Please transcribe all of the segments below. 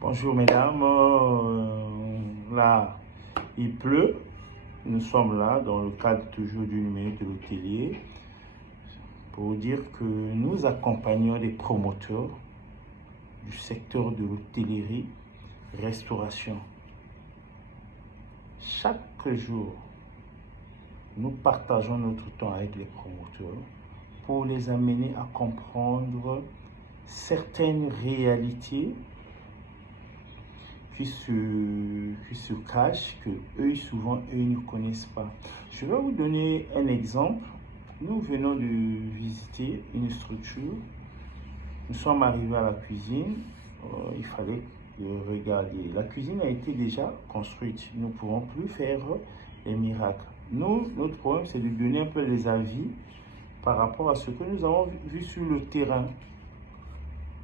Bonjour mesdames, là il pleut, nous sommes là dans le cadre toujours d'une minute de l'hôtelier pour dire que nous accompagnons des promoteurs du secteur de l'hôtellerie, restauration. Chaque jour, nous partageons notre temps avec les promoteurs pour les amener à comprendre certaines réalités qui se cachent, que eux souvent ne connaissent pas. Je vais vous donner un exemple. Nous venons de visiter une structure. Nous sommes arrivés à la cuisine. Il fallait regarder. La cuisine a été déjà construite. Nous ne pouvons plus faire les miracles. Nous, notre problème, c'est de donner un peu les avis par rapport à ce que nous avons vu sur le terrain.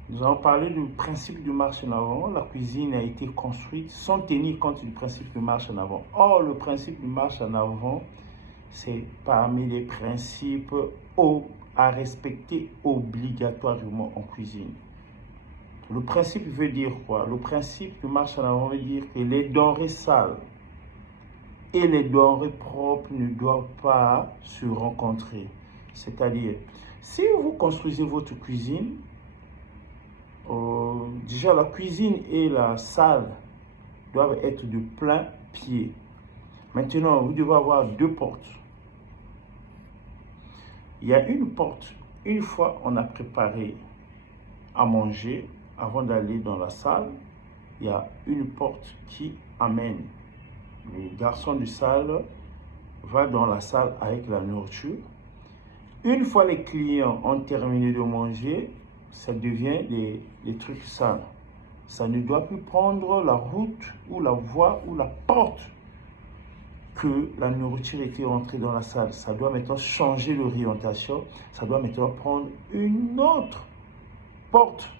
Nous avons parlé du principe de marche en avant. La cuisine a été construite sans tenir compte du principe de marche en avant. Or, le principe de marche en avant, c'est parmi les principes à respecter obligatoirement en cuisine. Le principe veut dire quoi? Le principe de marche en avant veut dire que les denrées sales et les denrées propres ne doivent pas se rencontrer. C'est-à-dire, si vous construisez votre cuisine, déjà la cuisine et la salle doivent être de plein pied. Maintenant, vous devez avoir deux portes. Il y a une porte, une fois on a préparé à manger, avant d'aller dans la salle, il y a une porte qui amène. Le garçon de salle va dans la salle avec la nourriture. Une fois les clients ont terminé de manger, ça devient des trucs sales. Ça ne doit plus prendre la route ou la voie ou la porte que la nourriture était rentrée dans la salle. Ça doit maintenant changer l'orientation. Ça doit maintenant prendre une autre porte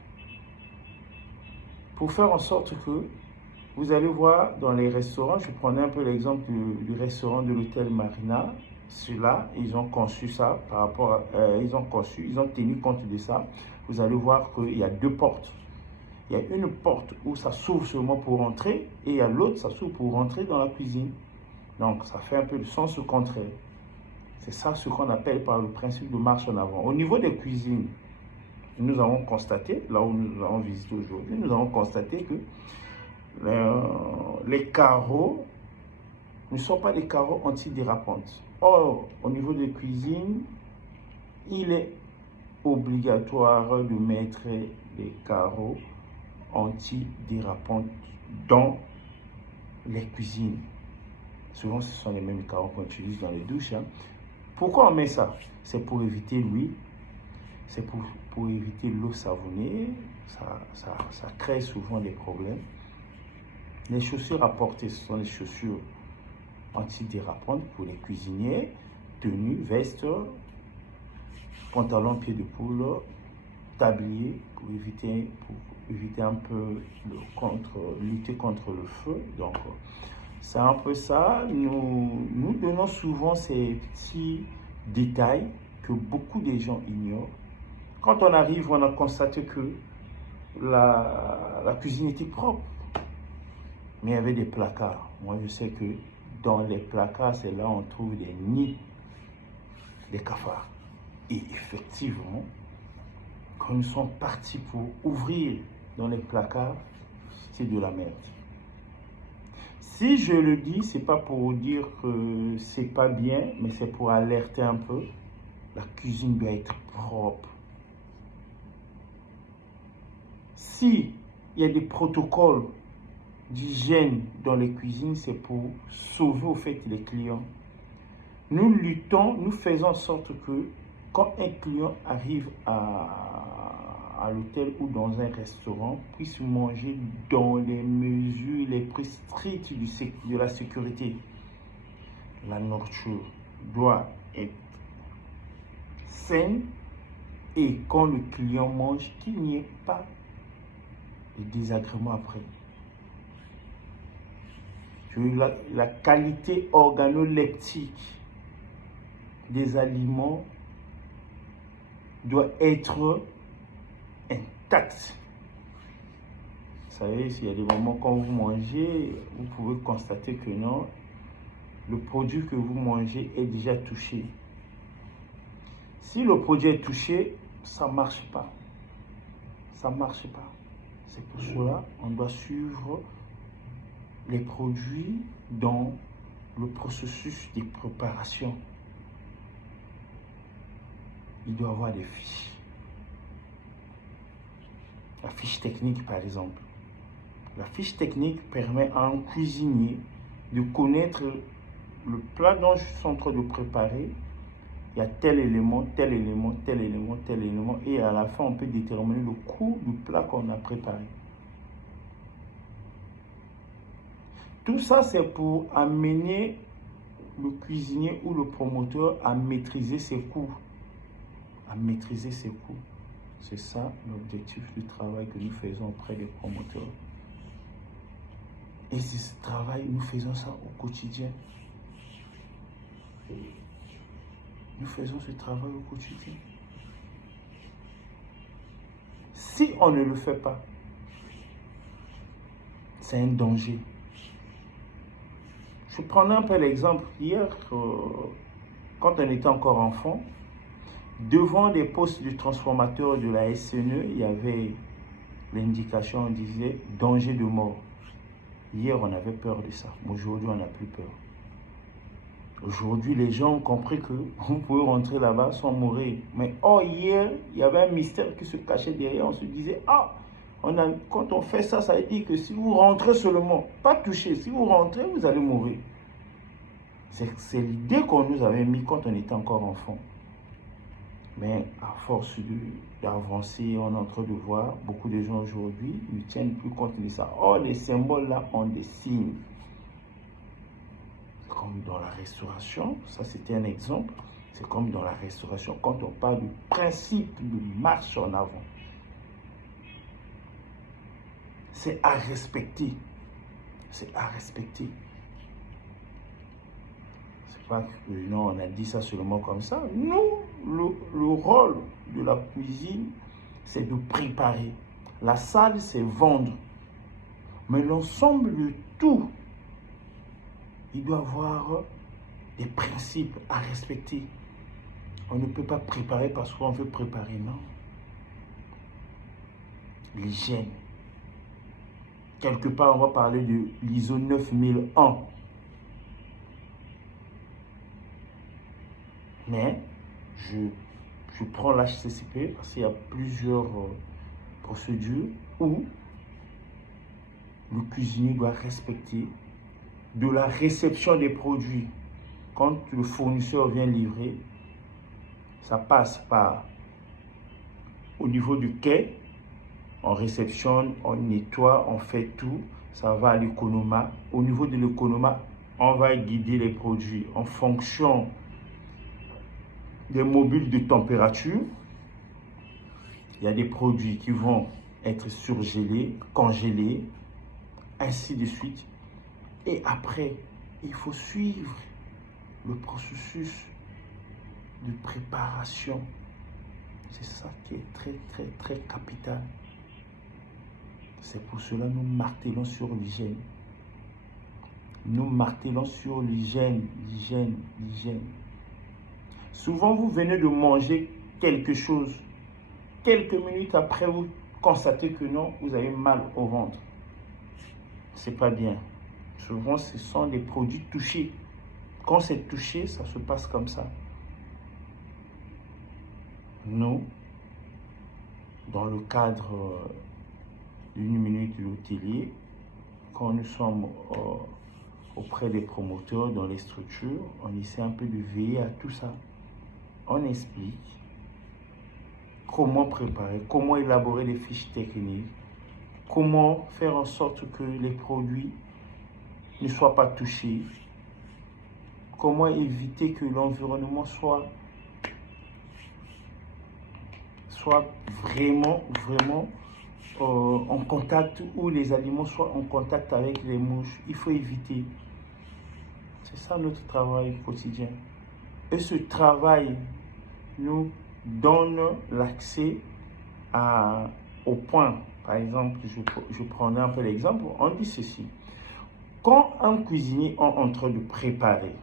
pour faire en sorte que vous allez voir dans les restaurants. Je prenais un peu l'exemple du restaurant de l'hôtel Marina. Ceux-là, ils ont conçu ça par rapport à, ils ont tenu compte de ça. Vous allez voir qu'il y a deux portes. Il y a une porte où ça s'ouvre seulement pour rentrer et il y a l'autre, ça s'ouvre pour rentrer dans la cuisine. Donc, ça fait un peu le sens contraire. C'est ça ce qu'on appelle par le principe de marche en avant. Au niveau des cuisines, nous avons constaté, là où nous avons visité aujourd'hui, nous avons constaté que les carreaux ne sont pas des carreaux antidérapantes. Or, au niveau des cuisines, il est obligatoire de mettre les carreaux antidérapantes dans les cuisines. Souvent, ce sont les mêmes carreaux qu'on utilise dans les douches. Pourquoi on met ça? C'est pour éviter l'huile, c'est pour éviter l'eau savonnée. Ça crée souvent des problèmes. Les chaussures à porter, ce sont les chaussures antidérapantes pour les cuisiniers, tenues, vestes, pantalons pieds de poule, tablier pour éviter un peu lutter contre le feu. Donc, c'est un peu ça. Nous donnons souvent ces petits détails que beaucoup de gens ignorent. Quand on arrive, on a constaté que la cuisine était propre, mais il y avait des placards. Moi, je sais que dans les placards, c'est là où on trouve des nids, des cafards. Et effectivement, quand nous sommes partis pour ouvrir dans les placards, c'est de la merde. Si je le dis, c'est pas pour dire que c'est pas bien, mais c'est pour alerter un peu. La cuisine doit être propre. Si il y a des protocoles d'hygiène dans les cuisines, c'est pour sauver au fait les clients. Nous luttons, nous faisons en sorte que quand un client arrive à l'hôtel ou dans un restaurant, puisse manger dans les mesures les plus strictes de la sécurité. La nourriture doit être saine et quand le client mange, qu'il n'y ait pas de désagrément après. La qualité organoleptique des aliments doit être intacte. savez, s'il y a des moments quand vous mangez, vous pouvez constater que non, le produit que vous mangez est déjà touché. Si le produit est touché, ça ne marche pas. Ça ne marche pas. C'est pour cela qu'on doit suivre les produits dans le processus de préparation. Il doit y avoir des fiches. La fiche technique, par exemple. La fiche technique permet à un cuisinier de connaître le plat dont je suis en train de préparer. Il y a tel élément, tel élément, tel élément, tel élément. Et à la fin, on peut déterminer le coût du plat qu'on a préparé. Tout ça, c'est pour amener le cuisinier ou le promoteur à maîtriser ses coûts. À maîtriser ses coûts. C'est ça l'objectif du travail que nous faisons auprès des promoteurs. Et c'est ce travail, nous faisons ça au quotidien. Nous faisons ce travail au quotidien. Si on ne le fait pas, c'est un danger. Je prends un peu l'exemple. Hier, quand on était encore enfant, devant des postes de transformateurs de la SNE, il y avait l'indication, on disait danger de mort. Hier, on avait peur de ça. Aujourd'hui, on n'a plus peur. Aujourd'hui, les gens ont compris que vous pouvez rentrer là-bas sans mourir. Mais hier, il y avait un mystère qui se cachait derrière. On se disait, quand on fait ça, ça veut dire que si vous rentrez seulement, pas touché, si vous rentrez, vous allez mourir. C'est l'idée qu'on nous avait mis quand on était encore enfant. Mais à force d'avancer, on est en train de voir, beaucoup de gens aujourd'hui ne tiennent plus compte de ça. Oh, les symboles là ont des signes. Comme dans la restauration, ça c'était un exemple. C'est comme dans la restauration, quand on parle du principe de marche en avant. C'est à respecter. C'est à respecter. C'est pas que non, on a dit ça seulement comme ça. Nous, le rôle de la cuisine, c'est de préparer. La salle, c'est vendre. Mais l'ensemble de tout, il doit y avoir des principes à respecter. On ne peut pas préparer parce qu'on veut préparer, non. L'hygiène. Quelque part, on va parler de l'ISO 9001. Mais je prends l'HCCP parce qu'il y a plusieurs procédures où le cuisinier doit respecter de la réception des produits. Quand le fournisseur vient livrer, ça passe par au niveau du quai, on réceptionne, on nettoie, on fait tout, ça va à l'économa. Au niveau de l'économa, on va guider les produits en fonction des modules de température. Il y a des produits qui vont être surgelés, congélés, ainsi de suite. Et après, il faut suivre le processus de préparation. C'est ça qui est très, très, très capital. C'est pour cela que nous martelons sur l'hygiène. Nous martelons sur l'hygiène, l'hygiène, l'hygiène. Souvent, vous venez de manger quelque chose. Quelques minutes après, vous constatez que non, vous avez mal au ventre. C'est pas bien. Souvent, ce sont des produits touchés. Quand c'est touché, ça se passe comme ça. Nous, dans le cadre d'une minute de l'hôtelier, quand nous sommes auprès des promoteurs dans les structures, on essaie un peu de veiller à tout ça. On explique comment préparer, comment élaborer les fiches techniques, comment faire en sorte que les produits ne soient pas touchés, comment éviter que l'environnement soit vraiment en contact, ou les aliments soient en contact avec les mouches. Il faut éviter. C'est ça notre travail quotidien. Et ce travail nous donne l'accès au point Par exemple, je prends un peu l'exemple, on dit ceci. Quand un cuisinier est en train de préparer,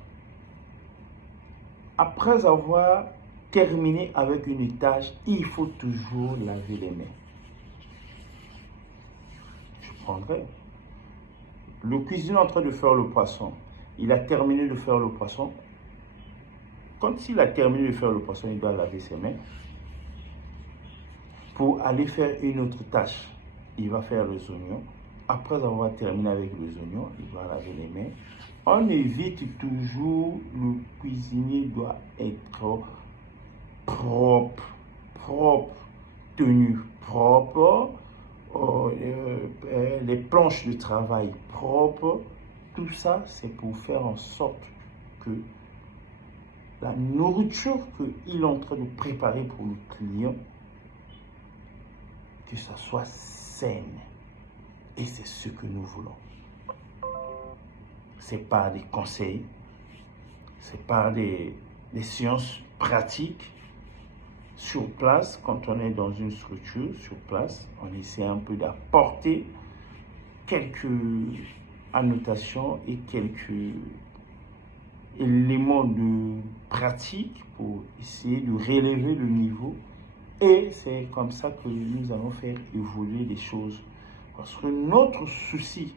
après avoir terminé avec une tâche, il faut toujours laver les mains. Je prendrai. Le cuisinier est en train de faire le poisson. Il a terminé de faire le poisson. Quand il a terminé de faire le poisson, il doit laver ses mains. Pour aller faire une autre tâche, il va faire les oignons. Après avoir terminé avec les oignons, il doit laver les mains. On évite toujours, le cuisinier doit être propre, tenu propre, les planches de travail propres. Tout ça, c'est pour faire en sorte que la nourriture qu'il est en train de préparer pour le client, que ça soit saine. Et c'est ce que nous voulons. C'est par des conseils, c'est par des séances pratiques sur place. Quand on est dans une structure sur place, on essaie un peu d'apporter quelques annotations et quelques éléments de pratique pour essayer de relever le niveau. Et c'est comme ça que nous allons faire évoluer les choses. Parce que notre souci,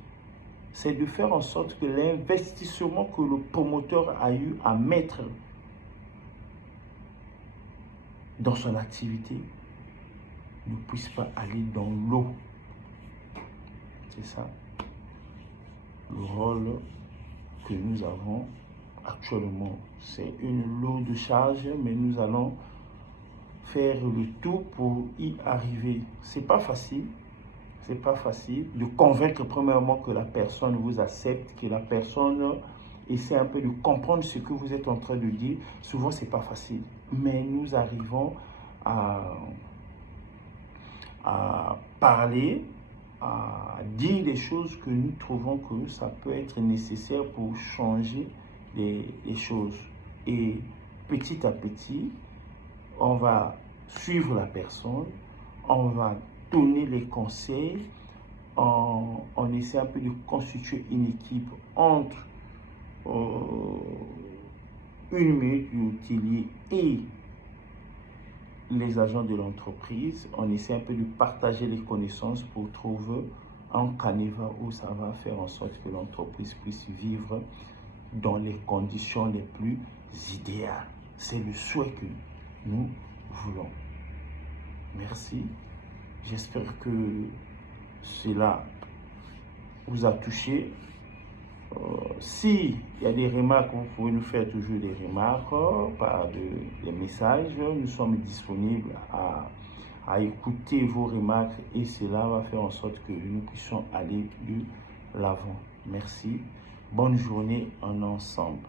c'est de faire en sorte que l'investissement que le promoteur a eu à mettre dans son activité ne puisse pas aller dans l'eau. C'est ça le rôle que nous avons actuellement. C'est une lourde charge, mais nous allons faire le tout pour y arriver. C'est pas facile. C'est pas facile de convaincre premièrement que la personne vous accepte, que la personne essaie un peu de comprendre ce que vous êtes en train de dire. Souvent, c'est pas facile. Mais nous arrivons à parler, à dire des choses que nous trouvons que ça peut être nécessaire pour changer les choses. Et petit à petit, on va suivre la personne, on va donner les conseils, on essaie un peu de constituer une équipe entre une minute hôtelier et les agents de l'entreprise. On essaie un peu de partager les connaissances pour trouver un canevas où ça va faire en sorte que l'entreprise puisse vivre dans les conditions les plus idéales. C'est le souhait que nous voulons. Merci. J'espère que cela vous a touché. S'il y a des remarques, vous pouvez nous faire toujours des remarques par des messages. Nous sommes disponibles à écouter vos remarques et cela va faire en sorte que nous puissions aller de l'avant. Merci. Bonne journée en ensemble.